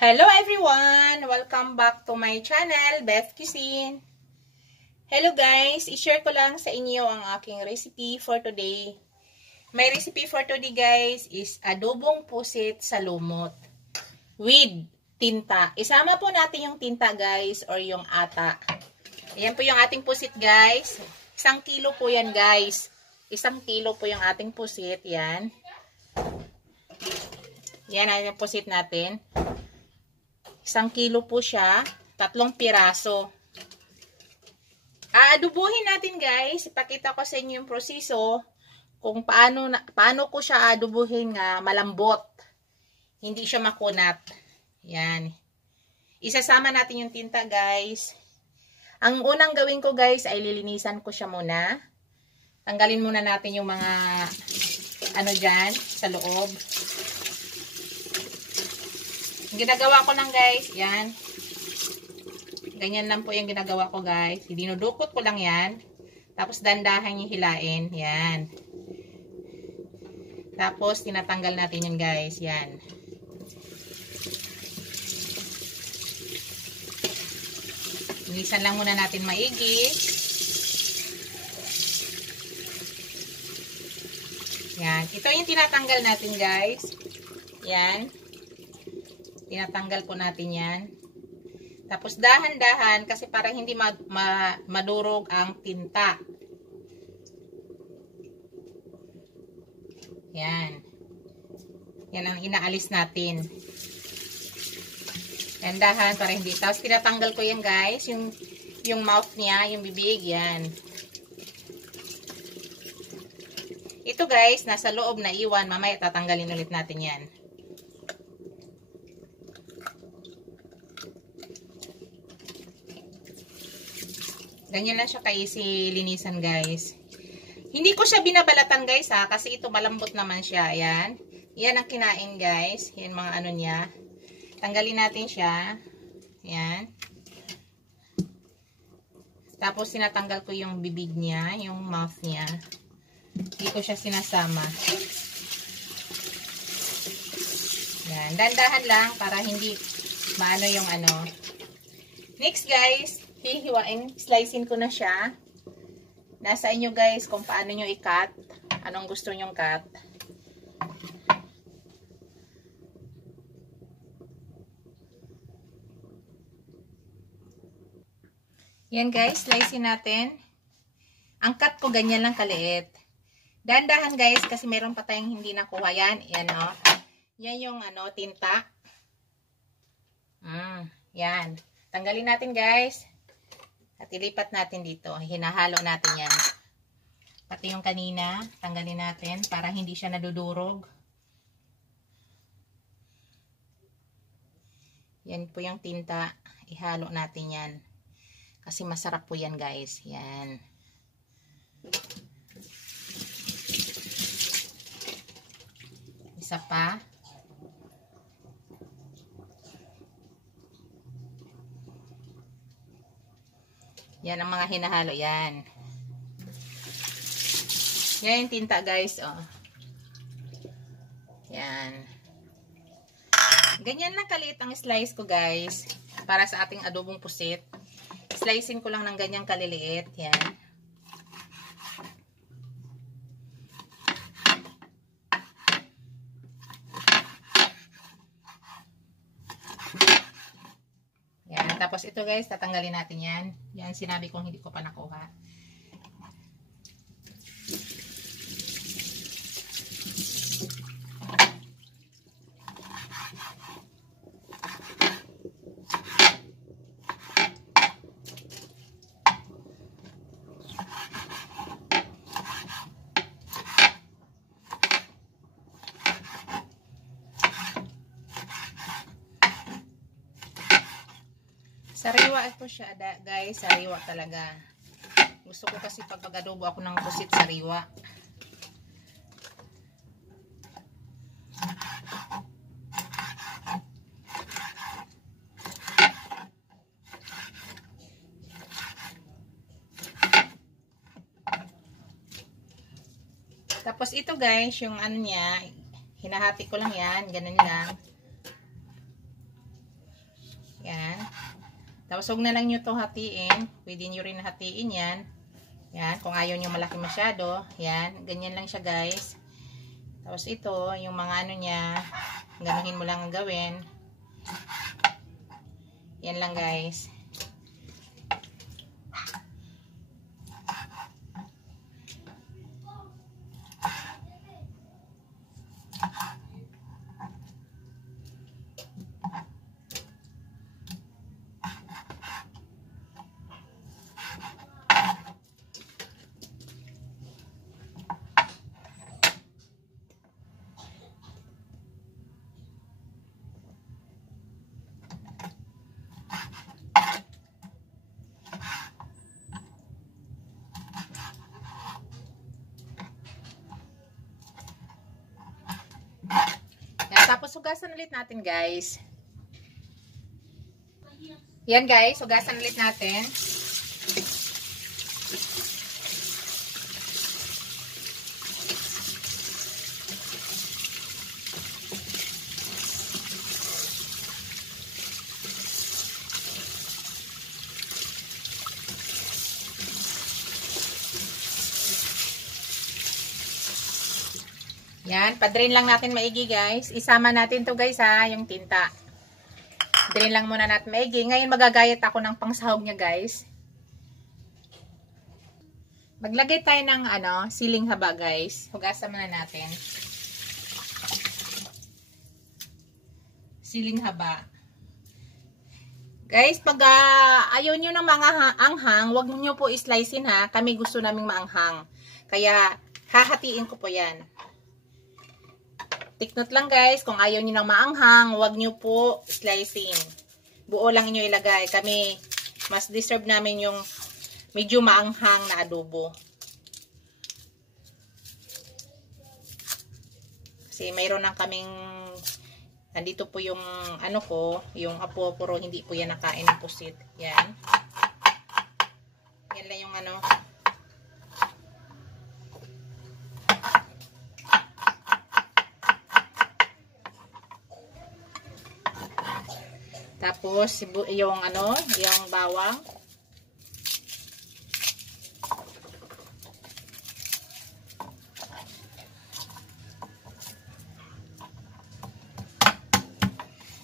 Hello everyone! Welcome back to my channel, Beth Cuisine. Hello guys! I-share ko lang sa inyo ang aking recipe for today. My recipe for today guys is adobong pusit sa lumot with tinta. Isama po natin yung tinta guys or yung ata. Ayan po yung ating pusit guys. 1 kilo po yan guys. 1 kilo po yung ating pusit. Yan. Yan ang pusit natin. 1 kilo po siya, 3 piraso. Aadubuhin natin guys. Ipakita ko sa inyo yung proseso kung paano ko siya aadubuhin nga malambot. Hindi siya makunat. Yan. Isasama natin yung tinta guys. Ang unang gawin ko guys ay lilinisan ko siya muna. Tanggalin muna natin yung mga ano dyan sa loob. Ginagawa ko lang guys, yan. Ganyan lang po yung ginagawa ko guys. Dinudukot ko lang yan. Tapos dandahan yung hilain. Yan. Tapos tinatanggal natin yan guys. Yan. Linisan lang muna natin maigi. Yan. Ito yung tinatanggal natin guys. Yan. Tinatanggal po natin yan. Tapos dahan-dahan kasi para hindi madurog ang tinta. Yan. Yan ang inaalis natin. Dahan-dahan para hindi. Tapos tinatanggal ko yan guys. Yung mouth niya, yung bibig. Yan. Ito guys, nasa loob na iwan. Mamaya tatanggalin ulit natin yan. Ganyan lang siya ka-easy linisan guys. Hindi ko siya binabalatan guys ha. Kasi ito malambot naman siya. Ayan. Yan ang kinain guys. Yan mga ano niya. Tanggalin natin siya. Ayan. Tapos sinatanggal ko yung bibig niya. Yung mouth niya. Hindi ko siya sinasama. Ayan. Dandahan lang para hindi maano yung ano. Next guys. Hihiwain, slicein ko na siya. Nasa inyo guys kung paano nyo i-cut. Anong gusto nyong cut. Yan guys, slicein natin. Ang cut ko ganyan lang kaliit. Dahan-dahan guys kasi meron pa tayong hindi nakuha. Yan, yan o. Yan yung ano, tinta. Yan. Tanggalin natin guys. At ilipat natin dito. Hinahalo natin yan. Pati yung kanina, tanggalin natin para hindi siya nadudurog. Yan po yung tinta. Ihalo natin yan. Kasi masarap po yan guys. Yan. Isa pa. Yan ang mga hinahalo. Yan. Yan yung tinta guys. Oh. Yan. Ganyan lang kaliit ang slice ko guys. Para sa ating adobong pusit. Slicein ko lang ng ganyang kaliliit. Yan. Tapos ito guys, tatanggalin natin yan. Yan, sinabi kong hindi ko pa nakuha. Sariwa ito siya guys, sariwa talaga. Gusto ko kasi pag adobo ako ng pusit sariwa. Tapos ito guys, yung ano niya, hinahati ko lang yan, ganun lang. Tapos, huwag na lang nyo to hatiin. Pwede nyo rin hatiin yan. Yan, kung ayaw nyo malaki masyado. Yan, ganyan lang siya guys. Tapos ito, yung mga ano niya, ganuhin mo lang ang gawin. Yan lang guys. Tapos, hugasan ulit natin, guys. Yan, guys. Hugasan ulit natin. Yan, pa-drain lang natin maigi guys. Isama natin to guys ha, yung tinta. Drain lang muna natin maigi. Ngayon magagayat ako ng pangsahog niya guys. Maglagay tayo ng siling haba guys. Hugasan muna natin. Siling haba. Guys, pag ayaw nyo ng mga anghang, wag nyo po islicein ha. Kami gusto naming maanghang. Kaya hahatiin ko po yan. Take note lang guys, kung ayaw nyo ng maanghang, huwag nyo po slicing. Buo lang nyo ilagay. Kami, mas deserve namin yung medyo maanghang na adobo. Kasi mayroon lang kaming, nandito po yung yung apo, puro hindi po yan nakain ng pusit. Yan. Yan lang yung Tapos, yung yung bawang.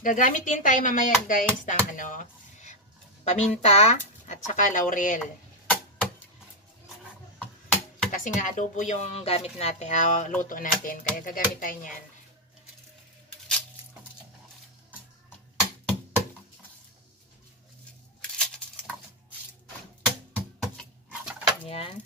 Gagamit din tayo mamaya guys ng paminta at saka laurel. Kasi nga adobo yung gamit natin, luto natin. Kaya gagamit tayo niyan. Ayan.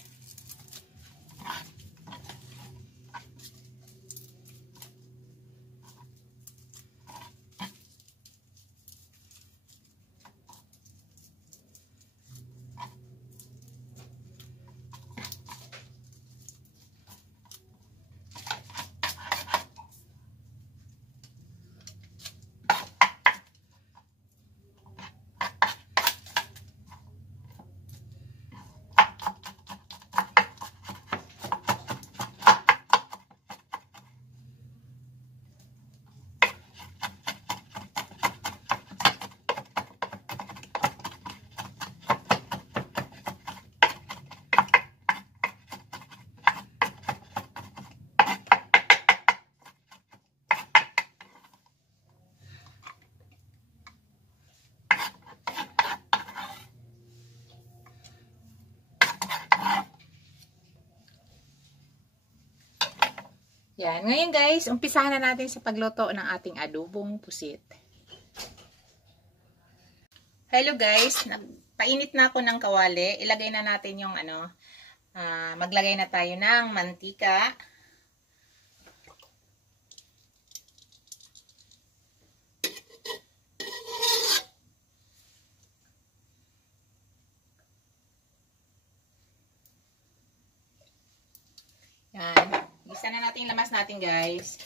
Yan. Ngayon guys, umpisahan na natin sa pagluto ng ating adobong pusit. Hello guys, nagpainit na ako ng kawali. Ilagay na natin yung maglagay na tayo ng mantika. Yan. Gisa na natin yung lamas natin guys.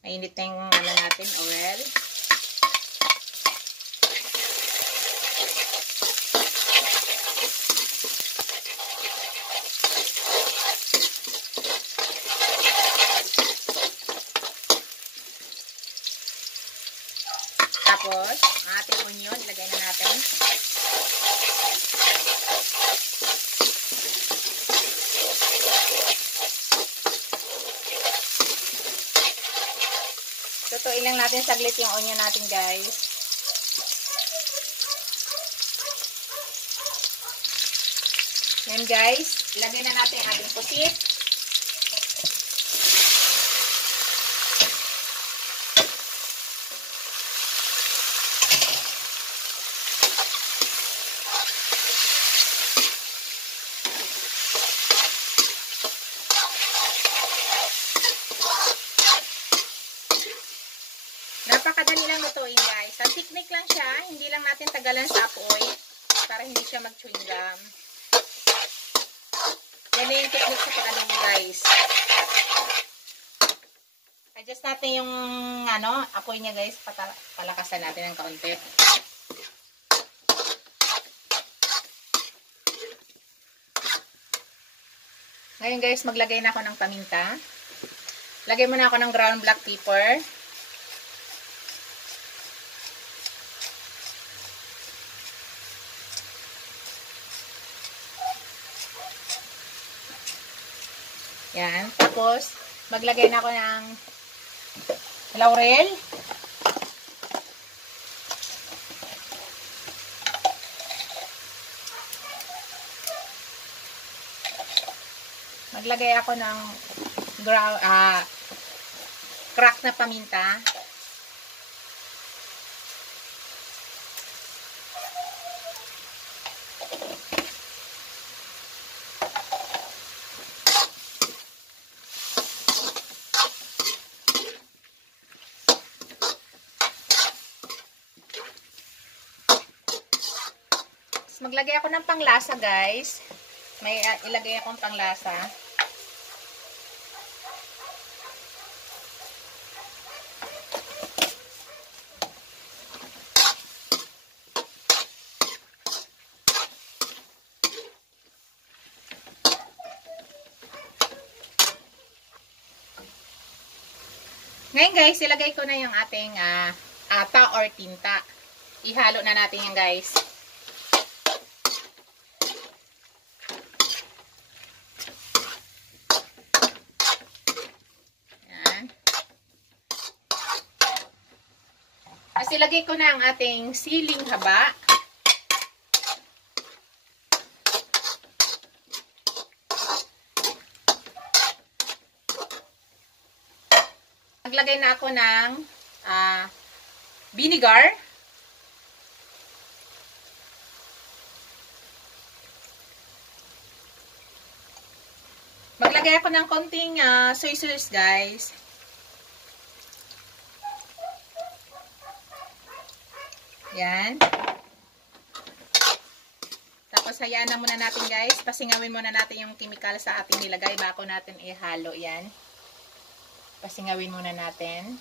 Mainit na yung natin, oil. Tapos, natin saglit yung onion natin, guys. Yan, guys. Ilagay na natin ang ating pusit. Napakadali lang lutuin, guys. Ang technique lang siya, hindi lang natin tagalan sa apoy para hindi siya mag-chewing gum. Yan na yung technique sa pag-ano, guys. Adjust natin yung apoy niya, guys. Palakasan natin ng kaunti. Ngayon, guys, maglagay na ako ng paminta. Lagay muna ako ng ground black pepper. Yan. Tapos, maglagay na ako ng laurel. Maglagay ako ng crack na paminta. Maglagay ako ng panglasa, guys. May ilagay akong panglasa. Ngayon, guys, ilagay ko na yung ating ata or tinta. Ihalo na natin yan, guys. Ilagay ko na ang ating siling haba. Naglagay na ako ng vinegar. Maglagay ako ng konting soy sauce, guys. Yan. Tapos, hayaan na muna natin, guys. Pasingawin muna natin yung chemical sa ating nilagay bago natin ihalo. Yan. Pasingawin muna natin.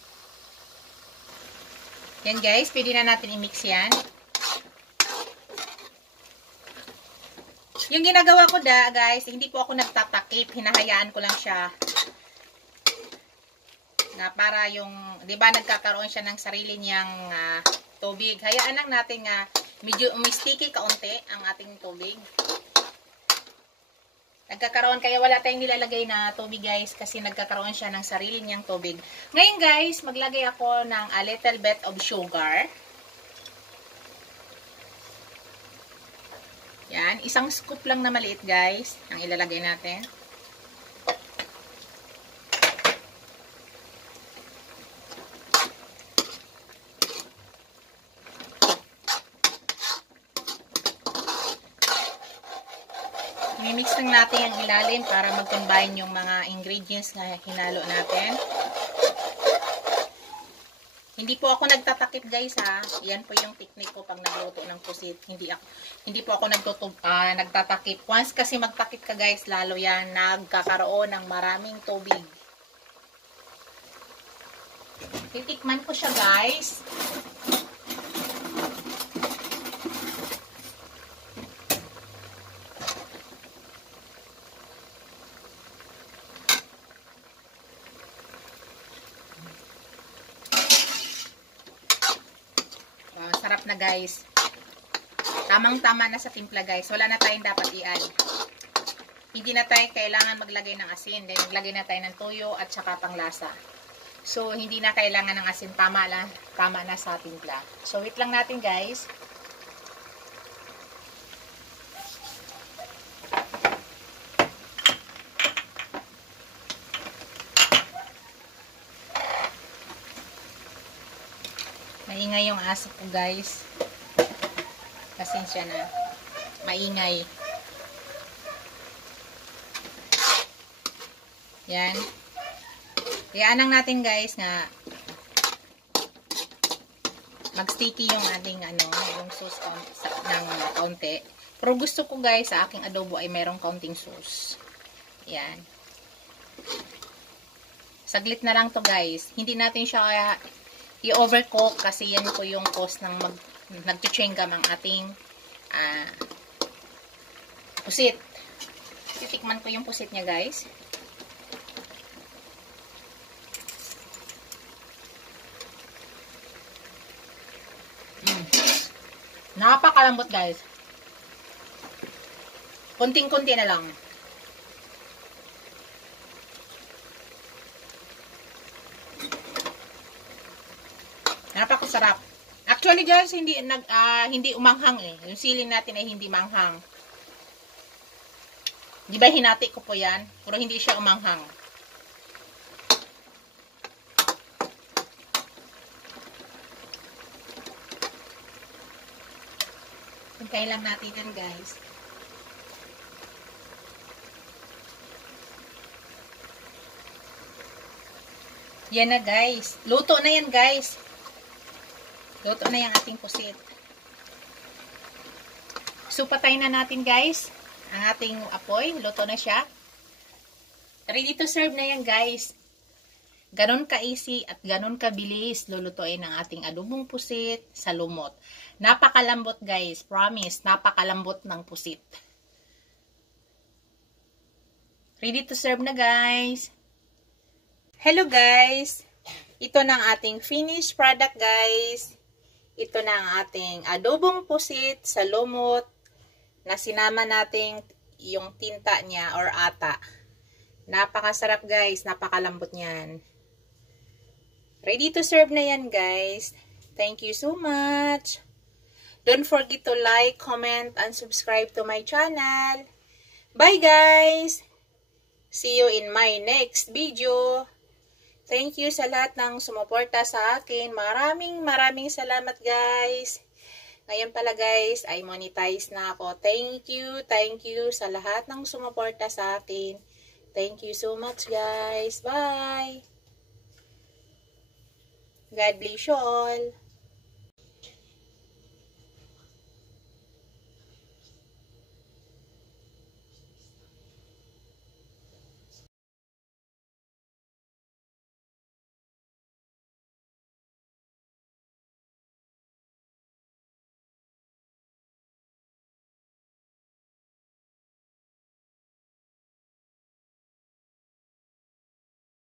Yan, guys. Pwede na natin i-mix yan. Yung ginagawa ko guys, hindi po ako nagtatakip. Hinahayaan ko lang siya. Na para yung, di ba, nagkakaroon siya ng sarili niyang tubig. Hayaan lang natin medyo sticky kaunti ang ating tubig. Nagkakaroon, kaya wala tayong nilalagay na tubig, guys, kasi nagkakaroon siya ng sarili niyang tubig. Ngayon, guys, maglagay ako ng a little bit of sugar. Yan, isang scoop lang na maliit, guys, ang ilalagay natin. I-mix lang natin yung ilalim para mag-combine yung mga ingredients na hinalo natin. Hindi po ako nagtatakip, guys, ha. Yan po yung technique ko pag nagluto ng pusit. Hindi po ako nagtatakip. Once kasi magtakip ka, guys, lalo yan nagkakaroon ng maraming tubig. Titikman ko siya, guys. Sarap na, guys. Tamang-tama na sa timpla, guys. Wala na tayong dapat i-add. Hindi na tayo kailangan maglagay ng asin. Then maglagay na tayo ng toyo at saka panglasa. So, hindi na kailangan ng asin. Tama na sa timpla. So, wait lang natin guys. Maingay yung aso ko guys. Pasensya na. Maingay. Yan. Ianang natin guys na mag-sticky yung ating yung sauce ng kaunti. Pero gusto ko guys sa aking adobo ay merong kaunting sauce. Yan. Saglit na lang to guys. Hindi natin siya i-overcook kasi yan po yung cause ng nag-chewing-gum ang ating pusit. Titikman ko yung pusit niya guys. Napakalambot guys. Kunting-kunti na lang. Napakasarap. Actually guys, hindi umanghang eh. Yung sili natin ay hindi manghang. Di ba hinati ko po yan? Pero hindi siya umanghang. Hintay lang natin yan guys. Yan na guys. Luto na yan guys. Luto na yung ating pusit. So, patay na natin guys. Ang ating apoy. Luto na siya. Ready to serve na yan guys. Ganon ka-easy at ganon ka-bilis lulutuin ang ating adobong pusit sa lumot. Napakalambot guys. Promise. Napakalambot ng pusit. Ready to serve na guys. Hello guys. Ito na ang ating finished product guys. Ito na ang ating adobong pusit sa lumot na sinama nating yung tinta niya or ata. Napakasarap guys. Napakalambot niyan. Ready to serve na yan guys. Thank you so much. Don't forget to like, comment, and subscribe to my channel. Bye guys! See you in my next video. Thank you sa lahat ng sumuporta sa akin. Maraming salamat guys. Ngayon pala guys ay monetize na ako. Thank you sa lahat ng sumuporta sa akin. Thank you so much guys. Bye! God bless you all.